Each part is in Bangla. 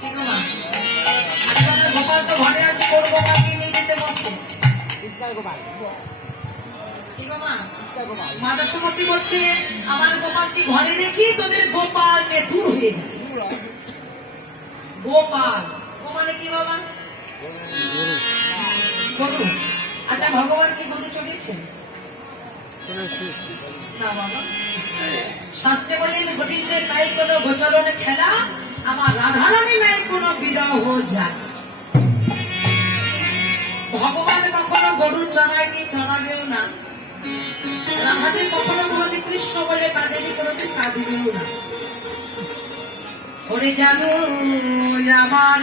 কি আজকাল গোপাল তো ঘরে আছে কোন গোপালকে নিয়ে যেতে বলছে? গোপাল। কি গো মা? কৃষ্ণার গোপাল। মা দশমতী বলছে আমার গোপালকে ঘরে রেখে তোদের গোপাল দূর হয়ে যাবে গোপাল। ও মানে কি বাবা? গরু। আচ্ছা ভগবান কি গরু চড়িয়েছেন শাস্ত্রে বলেন গোবিন্দের নাই কোনো গোচরণে খেলা আমার রাধারানী নাই কোনো বিরহ যায় ভগবান কখনো গরু চড়ায়নি চড়াবেও না রাধাদের কখনো কোনোদি কৃষ্ণ বলে কাঁদেনি কোনোদিন কাঁদিবেও না ওরে জানো আমার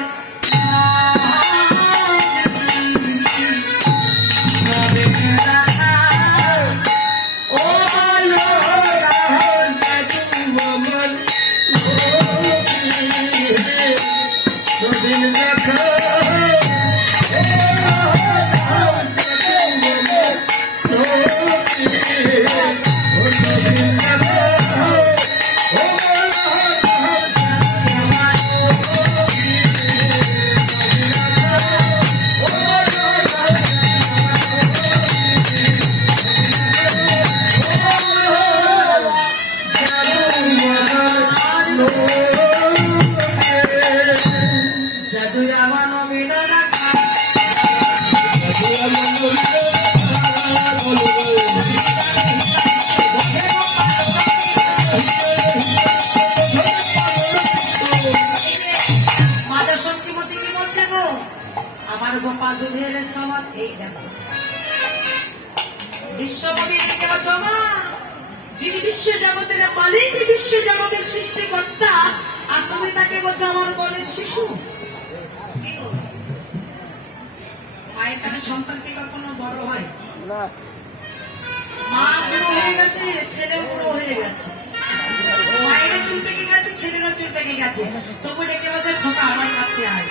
বলছে গো? আমার গোপাল দুধের এই দেখো। বিশ্বকবি লিখে বলছো মা যিনি বিশ্ব জগতের মালিক বিশ্ব জগতের সৃষ্টিকর্তা আর তুমি তাকে বলছো আমার গলের শিশু। মায়ের কাছে সন্তান কি কখনো বড় হয়? না। মা বুড়ো হয়ে গেছে ছেলে বুড়ো হয়ে গেছে। মায়েরও চুল পেকে গেছে ছেলেরও চুল পেকে গেছে। তবু ডেকে বলছে খোকা আমার কাছে আয়।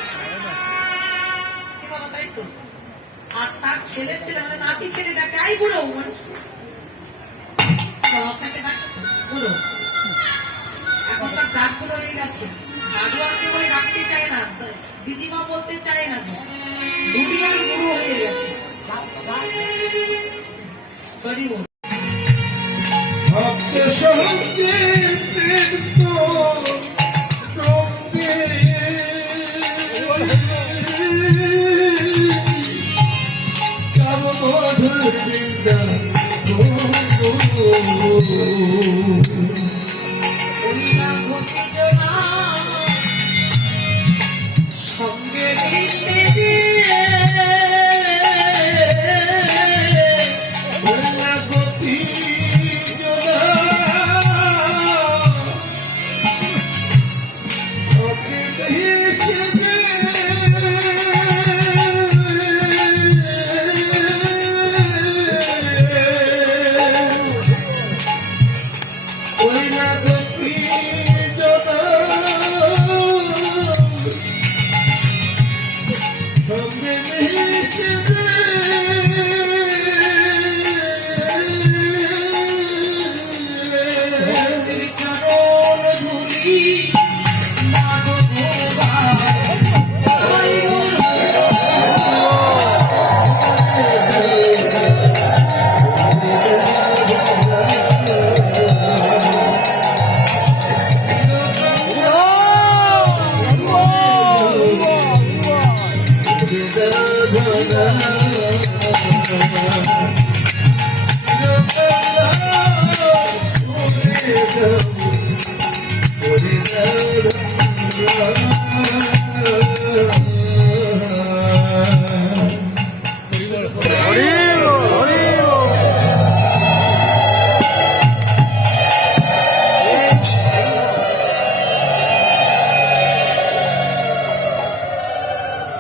কি বাবা তাই আর তার ছেলের ছেলে মানে নাতি ছেলে বুড়ো মানুষ। আপনাকে বুড়ো হয়ে গেছে। দাদু আর কে বলে ডাকতে চায় না দিদিমা বলতে চায় না। হয়ে গেছে। ভক্ত সঙ্গে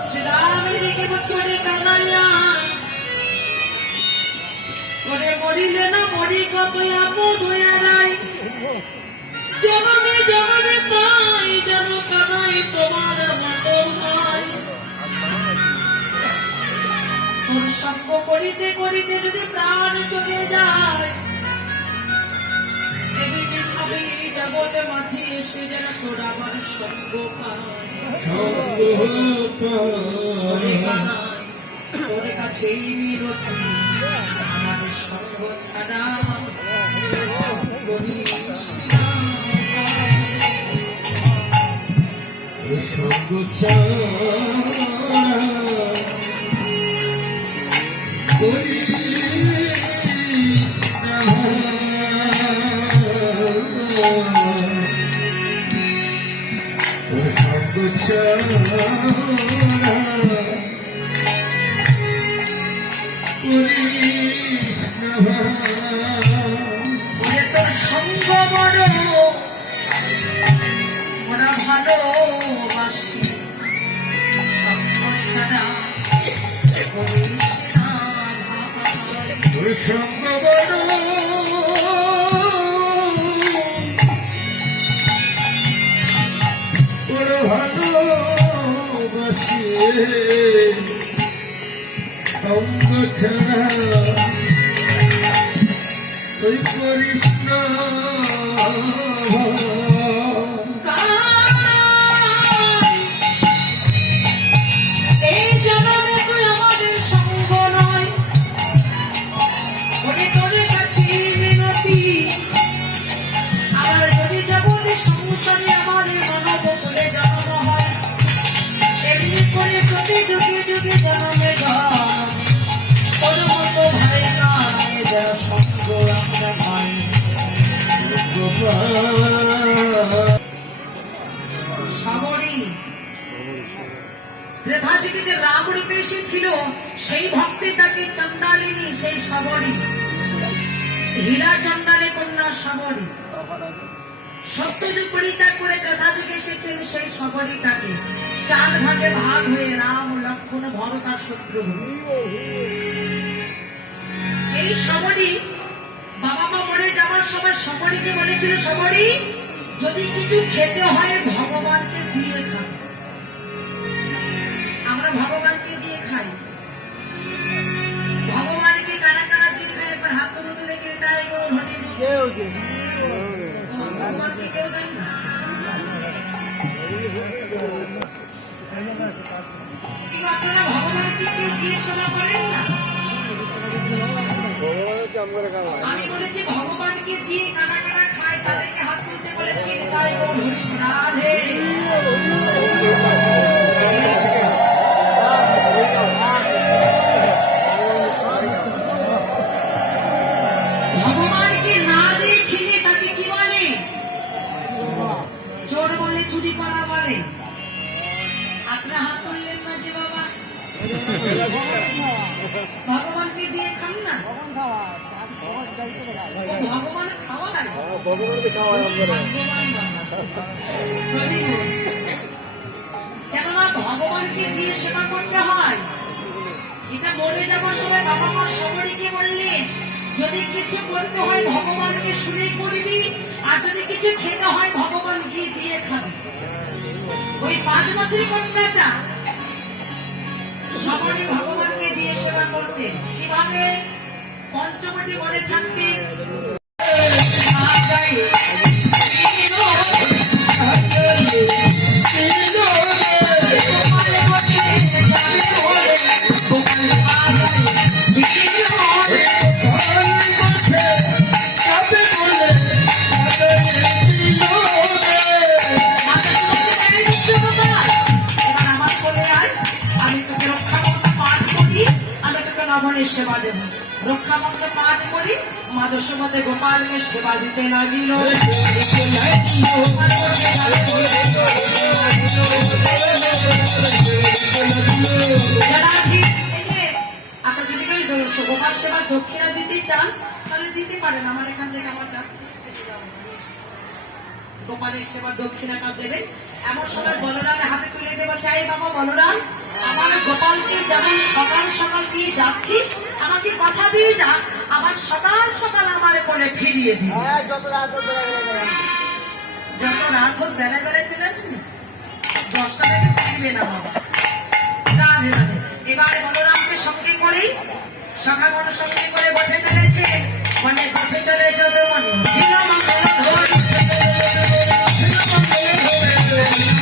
শ্রীরামে রেখে বছরে কানাইয়া। না মরি কতলা মধুয়া নাই জনমে জনমে পাই, যেন কানাই তোমার মতো হয়। তোর সঙ্গ করিতে করিতে যদি প্রাণ চলে যায় জগতে মাঝি এসে যেন তোর আমার সঙ্গ তোর কাছেই মিনতি, আমার সঙ্গ ছাড়া করিস না। ভালোবাসি। সঙ্গ ছাড়া। সঙ্গ বড়। ভালোবাসি। সঙ্গ ছাড়া। তুই যুগে যে রাম রূপে এসেছিল, সেই ভক্তিটাকে চন্ডালিনী সেই সাবরী হীরা চন্ডালে কন্যা সাবরী সত্যযুগ পরিত্যাগ করে যুগে এসেছেন সেই চার ভাগে ভাগ হয়ে রাম, লক্ষণ ভরত আর শত্রুঘ্ন এই সবরী বাবা মা মরে যাওয়ার সময় সবরীকে বলেছিল সবরী যদি কিছু খেতে হয়, ভগবানকে দিয়ে খাও আমরা ভগবানকে দিয়ে খাই। ভগবানকে কারা কারা দিয়ে খাই একবার হাত। কেউ যে ও, ভগবানকে কেউ দেন না। কি আপনারা ভগবানকে কেউ দিয়ে সেবা করেন না? আমি বলেছি ভগবানকে দিয়ে কারা কারা খায় তাদেরকে হাত যদি কিছু করতে হয় ভগবানকে শুনে করবি আর যদি কিছু খেতে হয় ভগবানকে দিয়ে খাবি ওই পাঁচ বছরই কন্যাটা সবরী ভগবানকে দিয়ে সেবা করতে। কীভাবে? পঞ্চমটি মনে থাকতে। সমাজে গোপালকে সেবা দিতে লাগিল। দক্ষিণা পারেন। আমার এখান থেকে আমার যাচ্ছে। গোপালের সেবার দক্ষিণাটা দেবেন। এমন সময় বলরামের হাতে তুলে দেব চাই বাবা বলরাম আমার গোপালকে যেমন সকাল সকাল নিয়ে যাচ্ছিস আমাকে কথা দিয়ে যা আমার সকাল সকাল আমার কোলে ফিরিয়ে দিই যত রাত হোক বেলা বেলা চলে আসবি? দশটা থেকে ফিরবে না বাবা। রাধে রাধে। এবার বলরামকে সঙ্গে করেই সখা সঙ্গে করে বসে চলেছে মানে বসে চলেছে মনে ছিল Thank you.